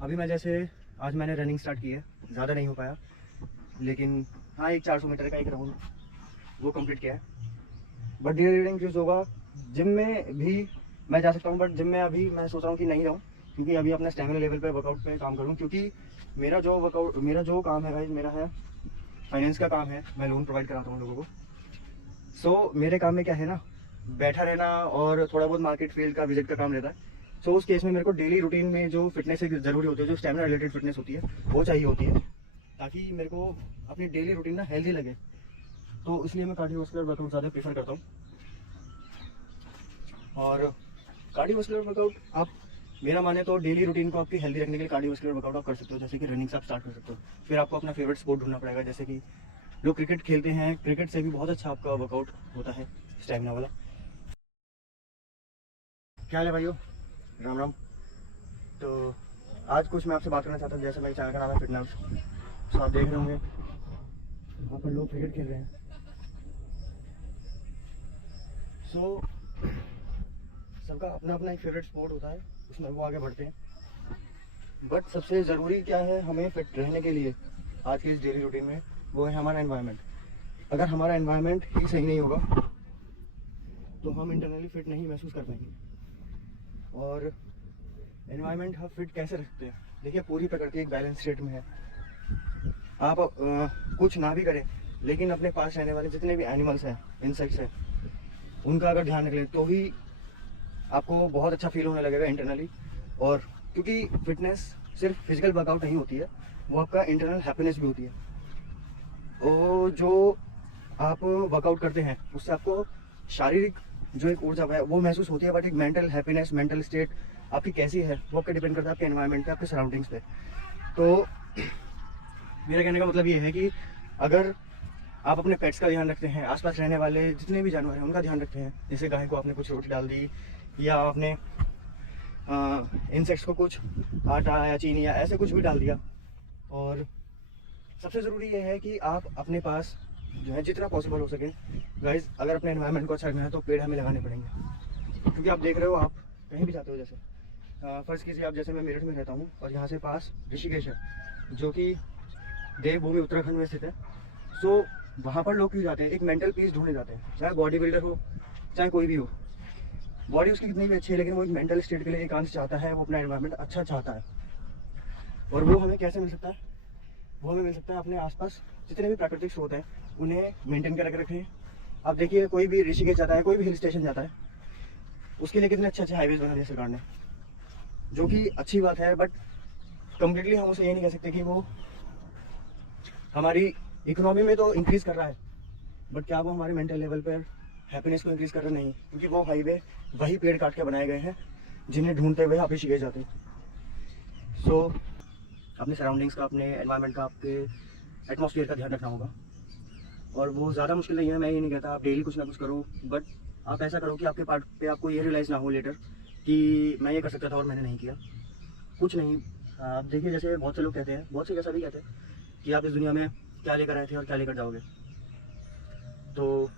अभी मैं जैसे आज मैंने रनिंग स्टार्ट की है, ज़्यादा नहीं हो पाया, लेकिन हाँ एक 400 मीटर का एक राउंड वो कंप्लीट किया है। बट धीरे धीरे इंक्रीज होगा। जिम में भी मैं जा सकता हूँ, बट जिम में अभी मैं सोच रहा हूँ कि नहीं रहूँ, क्योंकि अभी अपने स्टेमिना लेवल पे वर्कआउट पे काम करूँ। क्योंकि मेरा जो काम है भाई, मेरा है फाइनेंस का काम है, मैं लोन प्रोवाइड कराता हूँ लोगों को। सो मेरे काम में क्या है ना, बैठा रहना और थोड़ा बहुत मार्केट फील्ड का विजिट का काम रहता है। सो उस केस में मेरे को डेली रूटीन में जो फिटनेस ज़रूरी होती है, जो स्टेमिना रिलेटेड फिटनेस होती है, वो चाहिए होती है, ताकि मेरे को अपनी डेली रूटीन ना हेल्दी लगे। तो इसलिए मैं कार्डियोवास्कुलर वर्कआउट ज़्यादा प्रेफर करता हूँ। और कार्डियोवास्कुलर वर्कआउट आप मेरा माने तो डेली रूटीन को आपकी हेल्दी रखने के लिए कार्डियोवास्कुलर वर्कआउट आप कर सकते हो। जैसे कि रनिंग से आप स्टार्ट कर सकते हो, फिर आपको अपना फेवरेट स्पोर्ट ढूंढना पड़ेगा। जैसे कि लोग क्रिकेट खेलते हैं, क्रिकेट से भी बहुत अच्छा आपका वर्कआउट होता है स्टेमिना वाला। क्या हाल है भाइयों, राम राम। तो आज कुछ मैं आपसे बात करना चाहता हूँ। जैसे मेरे चैनल का नाम है फिटनेस, तो आप देख रहे होंगे वहाँ पर लोग क्रिकेट खेल रहे हैं। सो सबका अपना अपना एक फेवरेट स्पोर्ट होता है, उसमें वो आगे बढ़ते हैं। बट सबसे ज़रूरी क्या है हमें फिट रहने के लिए आज की इस डेली रूटीन में, वो है हमारा एनवायरनमेंट। अगर हमारा एनवायरनमेंट ही सही नहीं होगा तो हम इंटरनली फिट नहीं महसूस कर पाएंगे। और एनवायरनमेंट हम फिट कैसे रखते हैं? देखिए, पूरी प्रकृति एक बैलेंस स्टेट में है। आप कुछ ना भी करें, लेकिन अपने पास रहने वाले जितने भी एनिमल्स हैं, इंसेक्ट्स हैं, उनका अगर ध्यान रखें तो ही आपको बहुत अच्छा फील होने लगेगा इंटरनली। और क्योंकि फिटनेस सिर्फ फिजिकल वर्कआउट नहीं होती है, वो आपका इंटरनल हैप्पीनेस भी होती है। वो जो आप वर्कआउट करते हैं उससे आपको शारीरिक जो एक ऊर्जा है वो महसूस होती है, बट एक मेंटल हैप्पीनेस, मेंटल स्टेट आपकी कैसी है वो आपके डिपेंड करता है आपके एनवायरनमेंट पे, आपके सराउंडिंग्स पे। तो मेरा कहने का मतलब ये है कि अगर आप अपने पेट्स का ध्यान रखते हैं, आसपास रहने वाले जितने भी जानवर हैं उनका ध्यान रखते हैं, जैसे गाय को आपने कुछ रोटी डाल दी, या आपने इंसेक्ट्स को कुछ आटा या चीनी या ऐसे कुछ भी डाल दिया। और सबसे ज़रूरी ये है कि आप अपने पास जो है जितना पॉसिबल हो सके गाइस, अगर अपने एनवायरनमेंट को अच्छा रखना है तो पेड़ हमें लगाने पड़ेंगे। क्योंकि आप देख रहे हो, आप कहीं भी जाते हो, जैसे फर्स्ट कीजिए आप, जैसे मैं मेरठ में रहता हूँ और यहाँ से पास ऋषिकेश है, जो कि देवभूमि उत्तराखंड में स्थित है। सो वहाँ पर लोग क्यों जाते हैं? एक मेंटल पीस ढूंढने जाते हैं, चाहे बॉडी बिल्डर हो चाहे कोई भी हो। बॉडी उसकी कितनी भी अच्छी है, लेकिन वो एक मेंटल स्टेट के लिए एकांत चाहता है, वो अपना एनवायरनमेंट अच्छा चाहता है। और वो हमें कैसे मिल सकता है? वो हमें मिल सकता है अपने आसपास जितने भी प्राकृतिक स्रोत हैं उन्हें मेंटेन करके रखें। आप देखिए, कोई भी ऋषिकेश जाता है, कोई भी हिल स्टेशन जाता है, उसके लिए कितने अच्छे अच्छे हाईवेज बना दिए सरकार ने, जो कि अच्छी बात है। बट कम्प्लीटली हम उसे ये नहीं कह सकते कि वो हमारी इकोनॉमी में तो इंक्रीज़ कर रहा है, बट क्या वो हमारे मेंटल लेवल पर हैप्पीनेस को इंक्रीज़ कर रहा? नहीं, क्योंकि वो हाईवे वही पेड़ काट के बनाए गए हैं जिन्हें ढूंढते हुए आप ऋषिकेश जाते हैं। सो अपने सराउंडिंग्स का, अपने एनवायरनमेंट का, आपके एटमॉस्फेयर का ध्यान रखना होगा। और वो ज़्यादा मुश्किल नहीं है, मैं ये नहीं कहता आप डेली कुछ ना कुछ करो, बट आप ऐसा करो कि आपके पार्ट पे आपको ये रियलाइज़ ना हो लेटर कि मैं ये कर सकता था और मैंने नहीं किया। कुछ नहीं, आप देखिए, जैसे बहुत से लोग कहते हैं, बहुत से ऐसा भी कहते हैं कि आप इस दुनिया में क्या लेकर आए थे और क्या लेकर जाओगे। तो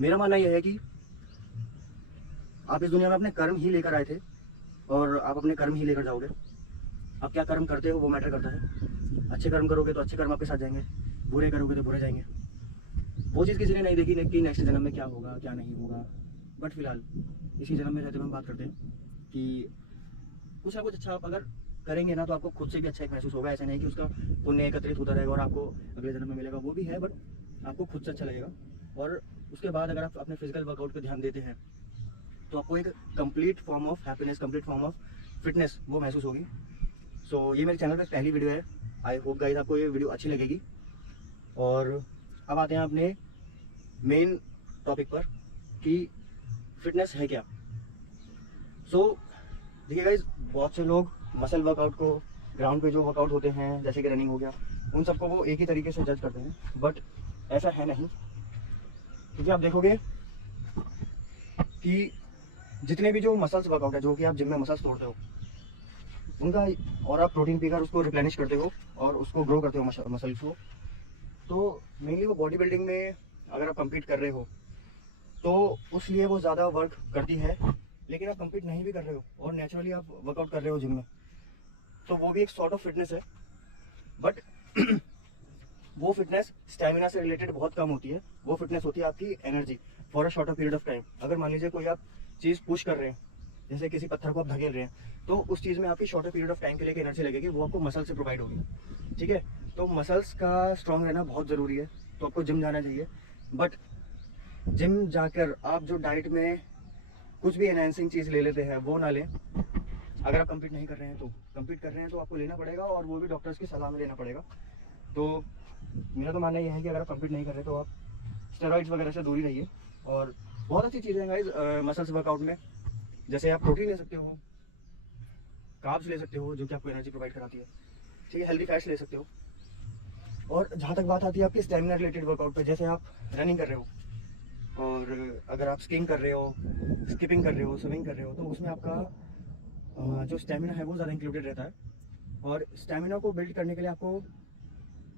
मेरा मानना यह है कि आप इस दुनिया में अपने कर्म ही लेकर आए थे और आप अपने कर्म ही लेकर जाओगे। आप क्या कर्म करते हो वो मैटर करता है। अच्छे कर्म करोगे तो अच्छे कर्म आपके साथ जाएंगे, बुरे करोगे तो बुरे जाएंगे। वो चीज़ किसी ने नहीं देखी कि नेक्स्ट जन्म में क्या होगा क्या नहीं होगा, बट फिलहाल इसी जन्म में रहते हुए हम बात करते हैं कि कुछ ना कुछ अच्छा आप अगर करेंगे ना, तो आपको खुद से भी अच्छा एक महसूस होगा। ऐसा नहीं कि उसका पुण्य एकत्रित होता रहेगा और आपको अगले जन्म में मिलेगा, वो भी है, बट आपको खुद से अच्छा लगेगा। और उसके बाद अगर आप अपने फिजिकल वर्कआउट पर ध्यान देते हैं तो आपको एक complete form of happiness, complete form of fitness वो महसूस होगी। सो ये मेरे चैनल पे पहली वीडियो है। आई होप गाइस आपको ये वीडियो अच्छी लगेगी। और अब आते हैं अपने मेन टॉपिक पर कि फिटनेस है क्या। सो देखिए गाइस, बहुत से लोग मसल वर्कआउट को, ग्राउंड पे जो वर्कआउट होते हैं जैसे कि रनिंग हो गया, उन सबको वो एक ही तरीके से जज करते हैं, बट ऐसा है नहीं। क्योंकि आप देखोगे कि जितने भी जो मसल्स वर्कआउट है, जो कि आप जिम में मसल्स तोड़ते हो उनका, और आप प्रोटीन पीकर उसको रिप्लेनिश करते हो और उसको ग्रो करते हो मसल्स को, तो मेनली वो बॉडी बिल्डिंग में अगर आप कम्पीट कर रहे हो तो उस लिए वो ज़्यादा वर्क करती है। लेकिन आप कम्पीट नहीं भी कर रहे हो और नेचुरली आप वर्कआउट कर रहे हो जिम में, तो वो भी एक सॉर्ट ऑफ फिटनेस है, बट वो फिटनेस स्टेमिना से रिलेटेड बहुत कम होती है। वो फिटनेस होती है आपकी energy for a shorter period of time. अगर मान लीजिए कोई आप चीज़ पुश कर रहे हैं, जैसे किसी पत्थर को आप धकेल रहे हैं, तो उस चीज़ में आपकी शॉर्टर पीरियड ऑफ टाइम के लिए एनर्जी लगेगी, वो आपको मसल से प्रोवाइड होगी। ठीक है, तो मसल्स का स्ट्रॉन्ग रहना बहुत ज़रूरी है, तो आपको जिम जाना चाहिए। बट जिम जाकर आप जो डाइट में कुछ भी एनहेंसिंग चीज़ ले लेते हैं वो ना लें। अगर आप कंप्लीट नहीं कर रहे हैं तो, कंप्लीट कर रहे हैं तो आपको लेना पड़ेगा, और वो भी डॉक्टर्स की सलाह में लेना पड़ेगा। तो मेरा तो मानना यह है कि अगर आप कंप्लीट नहीं कर रहे तो आप स्टेरॉइड्स वगैरह से दूर ही रहिए। और बहुत अच्छी चीज़ें हैं गाइस मसल्स वर्कआउट में, जैसे आप प्रोटीन ले सकते हो, कार्ब्स ले सकते हो जो कि आपको एनर्जी प्रोवाइड कराती है, ठीक है, हेल्दी फैट्स ले सकते हो। और जहाँ तक बात आती है आपकी स्टेमिना रिलेटेड वर्कआउट पे, जैसे आप रनिंग कर रहे हो, और अगर आप स्कीइंग कर रहे हो, स्किपिंग कर रहे हो, स्विमिंग कर रहे हो, तो उसमें आपका जो स्टेमिना है वो ज़्यादा इंक्लूडेड रहता है। और स्टेमिना को बिल्ड करने के लिए आपको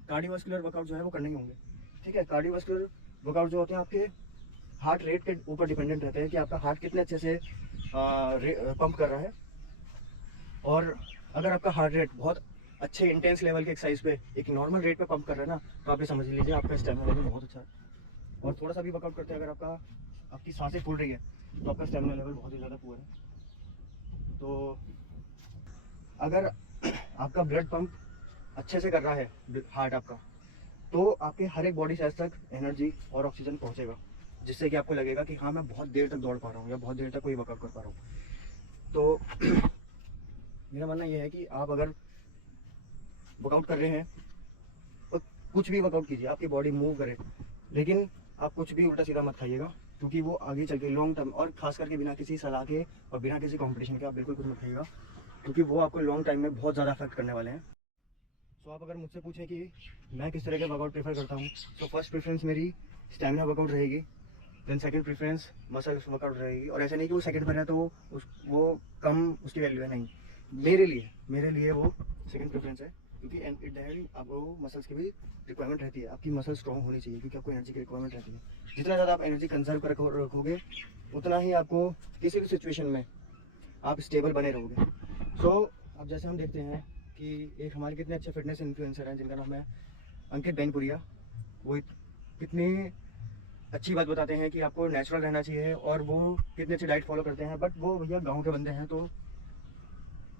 कार्डियोवास्कुलर वर्कआउट जो है वो करने ही होंगे। ठीक है, कार्डियोवास्कुलर वर्कआउट जो होते हैं आपके हार्ट रेट के ऊपर डिपेंडेंट रहते हैं कि आपका हार्ट कितने अच्छे से पंप कर रहा है। और अगर आपका हार्ट रेट बहुत अच्छे इंटेंस लेवल के एक्सरसाइज पे एक नॉर्मल रेट पे पंप कर रहा है ना, तो आप ये समझ लीजिए आपका स्टेमिना लेवल बहुत अच्छा है। और थोड़ा सा भी वर्कआउट करते हैं, अगर आपकी सांसें फूल रही है तो आपका स्टेमिना लेवल बहुत ही ज़्यादा पुअर है। तो अगर आपका ब्लड पंप अच्छे से कर रहा है हार्ट आपका, तो आपके हर एक बॉडी सेल्स तक एनर्जी और ऑक्सीजन पहुंचेगा, जिससे कि आपको लगेगा कि हाँ मैं बहुत देर तक दौड़ पा रहा हूँ या बहुत देर तक कोई वर्कआउट कर पा रहा हूँ। तो मेरा मानना यह है कि आप अगर वर्कआउट कर रहे हैं और कुछ भी वर्कआउट कीजिए, आपकी बॉडी मूव करे, लेकिन आप कुछ भी उल्टा सीधा मत खाइएगा, क्योंकि वो आगे चल के लॉन्ग टर्म, और खास करके बिना किसी सलाह के और बिना किसी कंपटीशन के आप बिल्कुल कुछ मत खाइएगा, क्योंकि वो आपको लॉन्ग टाइम में बहुत ज़्यादा अफेक्ट करने वाले हैं। तो आप अगर मुझसे पूछें कि मैं किस तरह के वर्कआउट प्रेफर करता हूँ, तो फर्स्ट प्रेफरेंस मेरी स्टेमिना वर्कआउट रहेगी, then second preference muscle workout रहेगी। और ऐसा नहीं कि वो सेकंड पर है तो वो कम उसकी वैल्यू है, नहीं, मेरे लिए वो सेकंड प्रेफरेंस है, क्योंकि एट द एंड आपको मसल्स की भी रिक्वायरमेंट रहती है, आपकी मसल स्ट्रॉन्ग होनी चाहिए, क्योंकि आपको एनर्जी की रिक्वायरमेंट रहती है। जितना ज़्यादा आप एनर्जी कंजर्व कर रखोगे, उतना ही आपको किसी भी सिचुएशन में आप स्टेबल बने रहोगे। सो अब जैसे हम देखते हैं कि एक हमारे कितने अच्छे फिटनेस इन्फ्लुएंसर हैं जिनका नाम है अंकित बैनपुरिया, वो कितनी अच्छी बात बताते हैं कि आपको नेचुरल रहना चाहिए, और वो कितनी अच्छी डाइट फॉलो करते हैं। बट वो भैया गांव के बंदे हैं, तो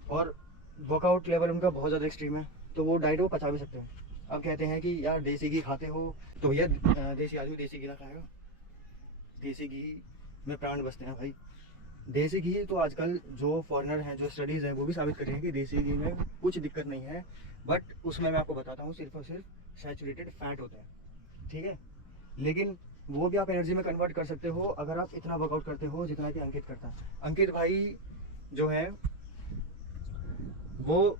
और वर्कआउट लेवल उनका बहुत ज़्यादा एक्सट्रीम है, तो वो डाइट वो पचा भी सकते हैं। अब कहते हैं कि यार देसी घी खाते हो, तो भैया देसी आदमी देसी घी ना खाएगा, देसी घी में प्राण बसते हैं भाई। देसी घी तो आजकल जो फॉरेनर हैं, जो स्टडीज़ हैं, वो भी साबित कर रही हैं कि देसी घी में कुछ दिक्कत नहीं है, बट उसमें मैं आपको बताता हूँ सिर्फ और सिर्फ सैचुरेटेड फैट होता है, ठीक है। लेकिन वो भी आप एनर्जी में कन्वर्ट कर सकते हो अगर आप इतना वर्कआउट करते हो जितना कि अंकित करता है। अंकित भाई जो है वो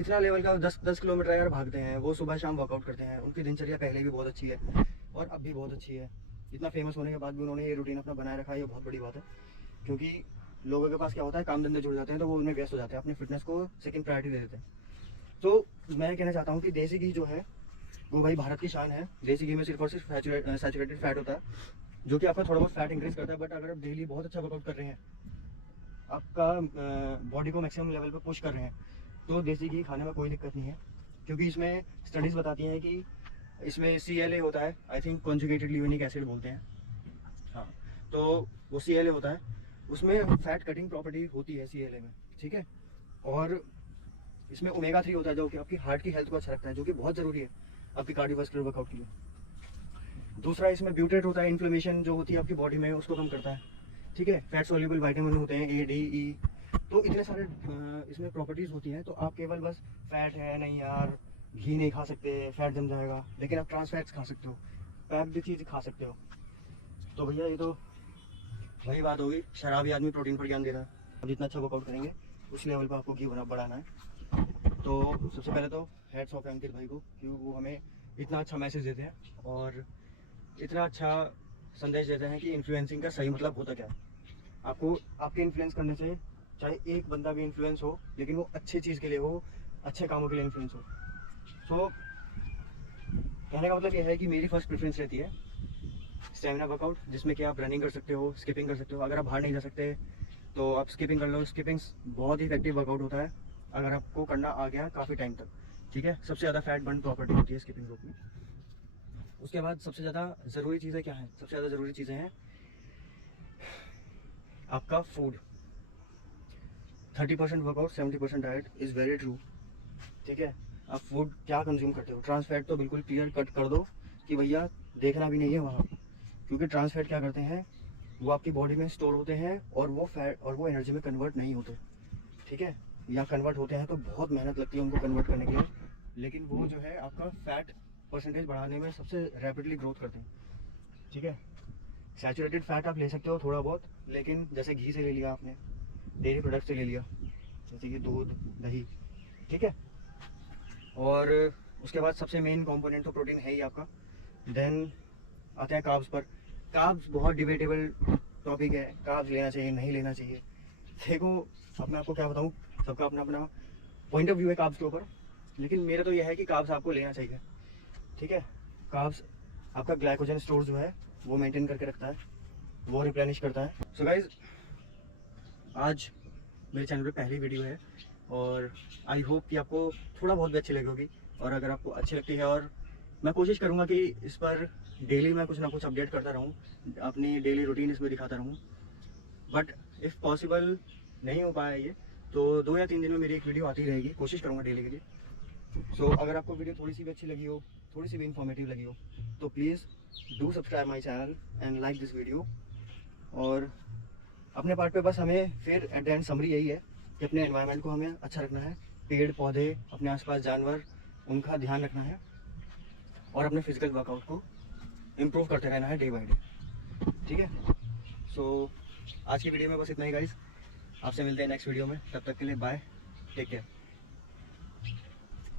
इतना लेवल का 10 किलोमीटर यार भागते हैं, वो सुबह शाम वर्कआउट करते हैं, उनकी दिनचर्या पहले भी बहुत अच्छी है और अब भी बहुत अच्छी है। इतना फेमस होने के बाद भी उन्होंने ये रूटीन अपना बनाए रखा है, ये बहुत बड़ी बात है, क्योंकि लोगों के पास क्या होता है, काम धंधे जुड़ जाते हैं तो वो उनमें व्यस्त हो जाते हैं, अपनी फिटनेस को सेकंड प्रायोरिटी दे देते हैं। तो मैं कहना चाहता हूँ कि देसी घी जो है वो भाई भारत की शान है। देसी घी में सिर्फ और सिर्फ सैचुरेटेड फैट होता है, जो कि आपका थोड़ा बहुत फैट इंक्रीज करता है। बट अगर आप डेली बहुत अच्छा वर्कआउट कर रहे हैं, आपका बॉडी को मैक्सिमम लेवल पे पुश कर रहे हैं, तो देसी घी खाने में कोई दिक्कत नहीं है, क्योंकि इसमें स्टडीज़ बताती हैं कि इसमें CLA होता है, आई थिंक कॉन्जुगेटेड लिविनिक एसिड बोलते हैं, हाँ, तो वो CLA होता है, उसमें फैट कटिंग प्रॉपर्टी होती है CLA में, ठीक है। और इसमें ओमेगा 3 होता है, जो कि आपकी हार्ट की हेल्थ को अच्छा रखता है, जो कि बहुत ज़रूरी है आपकी कार्डियोवास्कुलर वर्कआउट के लिए। दूसरा इसमें ब्यूटेट होता है, इन्फ्लेमेशन जो होती है आपकी बॉडी में उसको कम करता है, ठीक है। फैट सोल्यूबल विटामिन होते हैं A, D, E, तो इतने सारे इसमें प्रॉपर्टीज़ होती हैं। तो आप केवल बस फैट है नहीं यार, घी नहीं खा सकते, फैट जम जाएगा, लेकिन आप ट्रांस फैट्स खा सकते हो, पैक्ड चीज़ खा सकते हो। तो भैया ये तो वही बात होगी, शराबी आदमी प्रोटीन पर ज्ञान दे रहा है। अब जितना अच्छा वर्कआउट करेंगे उस लेवल पर आपको घी बढ़ाना है। तो सबसे पहले तो हेड्स ऑफ अंकित भाई को, क्योंकि वो हमें इतना अच्छा मैसेज देते हैं और इतना अच्छा संदेश देते हैं कि इन्फ्लुएंसिंग का सही मतलब होता क्या है। आपको आपके इन्फ्लुएंस करने से चाहे एक बंदा भी इन्फ्लुएंस हो, लेकिन वो अच्छी चीज़ के लिए हो, अच्छे कामों के लिए इन्फ्लुएंस हो। सो कहने का मतलब ये है कि मेरी फर्स्ट प्रेफरेंस रहती है स्टेमिना वर्कआउट, जिसमें कि आप रनिंग कर सकते हो, स्किपिंग कर सकते हो। अगर आप बाहर नहीं जा सकते तो आप स्किपिंग कर लो, स्किपिंग बहुत ही इफेक्टिव वर्कआउट होता है अगर आपको करना आ गया काफ़ी टाइम तक, ठीक है। सबसे ज़्यादा फैट बर्न प्रॉपर्टी होती है स्किपिंग रोप में। उसके बाद सबसे ज़्यादा ज़रूरी चीज़ें क्या हैं? सबसे ज़्यादा ज़रूरी चीज़ें हैं आपका food. 30% workout, 70% diet is very true, ठीक है। आप फूड क्या कंज्यूम करते हो? ट्रांस फैट तो बिल्कुल क्लियर कट कर दो कि भैया देखना भी नहीं है वहाँ, क्योंकि ट्रांस फैट क्या करते हैं, वो आपकी बॉडी में स्टोर होते हैं और वो फैट और वो एनर्जी में कन्वर्ट नहीं होते, ठीक है। या कन्वर्ट होते हैं तो बहुत मेहनत लगती है उनको कन्वर्ट करने के लिए, लेकिन वो जो है आपका फैट परसेंटेज बढ़ाने में सबसे रैपिडली ग्रोथ करते हैं, ठीक है। सैचुरेटेड फैट आप ले सकते हो थोड़ा बहुत, लेकिन जैसे घी से ले लिया आपने, डेयरी प्रोडक्ट से ले लिया, जैसे कि दूध, दही, ठीक है। और उसके बाद सबसे मेन कंपोनेंट तो प्रोटीन है ही आपका। देन आते हैं कार्ब्स पर। कार्ब्स बहुत डिबेटेबल टॉपिक है, कार्ब्स लेना चाहिए नहीं लेना चाहिए। देखो अब मैं आपको क्या बताऊँ, सबका अपना अपना पॉइंट ऑफ व्यू है कार्ब्स के ऊपर, लेकिन मेरा तो यह है कि कार्ब्स आपको लेना चाहिए, ठीक है। कार्ब्स आपका ग्लाइकोजन स्टोर जो है वो मेंटेन करके रखता है, वो रिप्लेनिश करता है। सो गाइज, आज मेरे चैनल पे पहली वीडियो है और आई होप कि आपको थोड़ा बहुत भी अच्छी लगी होगी। और अगर आपको अच्छी लगती है, और मैं कोशिश करूँगा कि इस पर डेली मैं कुछ ना कुछ अपडेट करता रहूँ, अपनी डेली रूटीन इसमें दिखाता रहूँ। बट इफ़ पॉसिबल नहीं हो पाया ये, तो 2 या 3 दिन में मेरी एक वीडियो आती रहेगी, कोशिश करूँगा डेली के लिए। सो अगर आपको वीडियो थोड़ी सी भी अच्छी लगी हो, थोड़ी सी भी इंफॉर्मेटिव लगी हो, तो please do subscribe my channel and like this video. और अपने पार्ट पे बस हमें फिर एट द एंड समरी यही है कि अपने एनवायरनमेंट को हमें अच्छा रखना है, पेड़ पौधे, अपने आसपास जानवर, उनका ध्यान रखना है और अपने फिजिकल वर्कआउट को इम्प्रूव करते रहना है डे बाई डे, ठीक है। सो आज की वीडियो में बस इतना ही गाइस, आपसे मिलते हैं नेक्स्ट वीडियो में, तब तक के लिए बाय, टेक केयर।